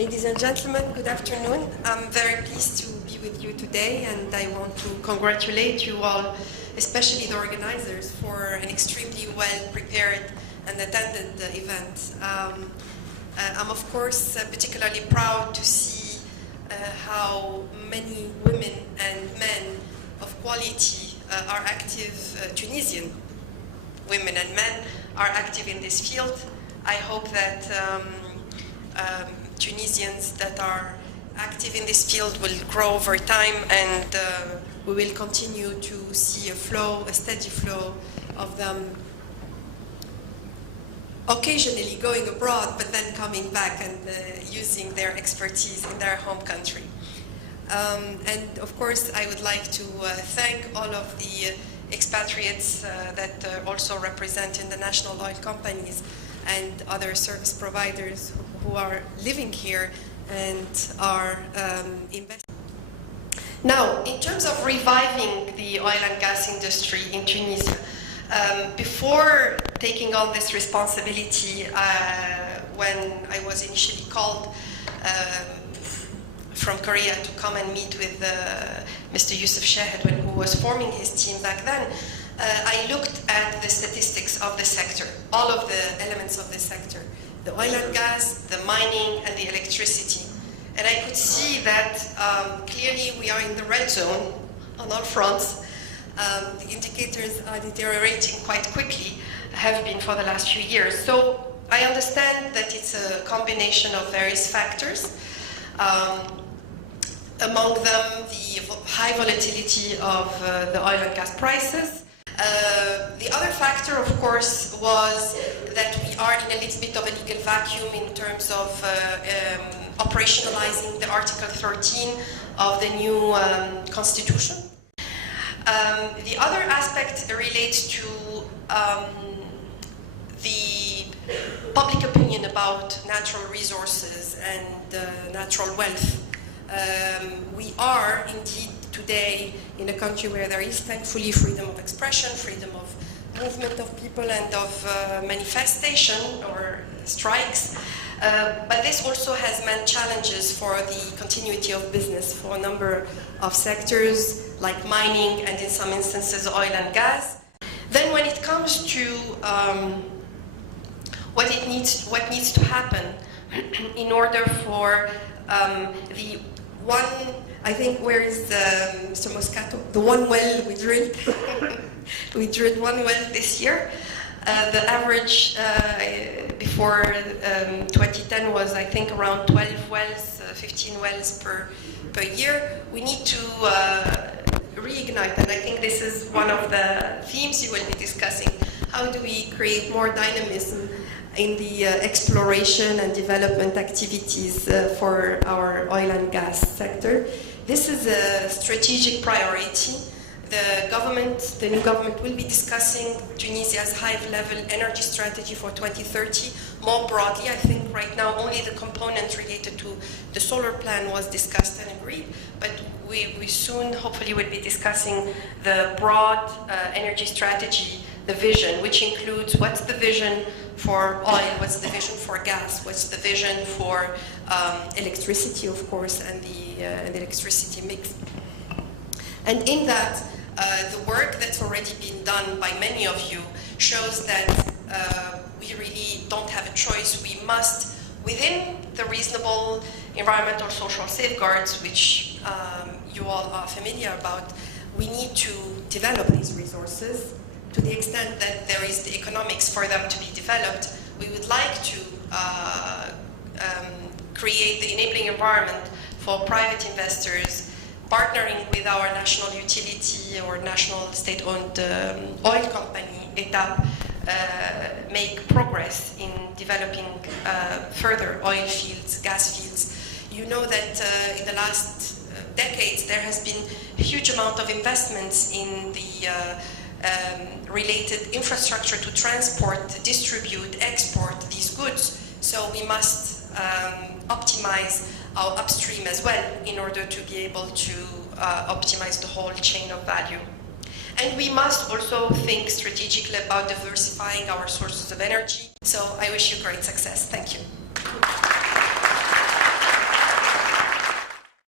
Ladies and gentlemen, good afternoon. I'm very pleased to be with you today, and I want to congratulate you all, especially the organizers, for an extremely well-prepared and attended event. I'm of course particularly proud to see how many women and men of quality are active, Tunisian women and men are active in this field. I hope that Tunisians that are active in this field will grow over time, and we will continue to see a steady flow of them occasionally going abroad, but then coming back and using their expertise in their home country. And of course, I would like to thank all of the expatriates that also represent international oil companies and other service providers who are living here and are investing. Now, in terms of reviving the oil and gas industry in Tunisia, before taking on this responsibility, when I was initially called from Korea to come and meet with Mr. Youssef Shahed, who was forming his team back then, I looked at the statistics of the sector, all of the elements of the sector, the oil and gas, the mining, and the electricity. And I could see that clearly we are in the red zone on all fronts. The indicators are deteriorating quite quickly, have been for the last few years. So I understand that it's a combination of various factors. Among them, the high volatility of the oil and gas prices. The other factor, of course, was that we are in a little bit of a legal vacuum in terms of operationalizing the Article 13 of the new constitution. The other aspect relates to the public opinion about natural resources and natural wealth. We are indeed today in a country where there is thankfully freedom of expression, freedom of movement of people and of manifestation or strikes. But this also has meant challenges for the continuity of business for a number of sectors like mining and in some instances oil and gas. Then when it comes to what needs to happen in order for the one, I think, where is Mr. Moscato? The one well we drilled. We drilled one well this year. The average before 2010 was, I think, around 12 wells, 15 wells per year. We need to reignite, and I think this is one of the themes you will be discussing. How do we create more dynamism in the exploration and development activities for our oil and gas sector? This is a strategic priority. The new government will be discussing Tunisia's high-level energy strategy for 2030 more broadly. I think right now only the component related to the solar plan was discussed and agreed, but we soon hopefully will be discussing the broad energy strategy, the vision, which includes what's the vision for oil, what's the vision for gas, what's the vision for electricity, of course, and the electricity mix. And in that, the work that's already been done by many of you shows that we really don't have a choice. We must, within the reasonable environmental social safeguards, which you all are familiar about, we need to develop these resources to the extent that there is the economics for them to be developed. We would like to create the enabling environment for private investors, partnering with our national utility or national state-owned oil company, ETAP, make progress in developing further oil fields, gas fields. You know that in the last decades there has been a huge amount of investments in the related infrastructure to transport, distribute, export these goods. So we must optimize our upstream as well in order to be able to optimize the whole chain of value. And we must also think strategically about diversifying our sources of energy. So I wish you great success. Thank you.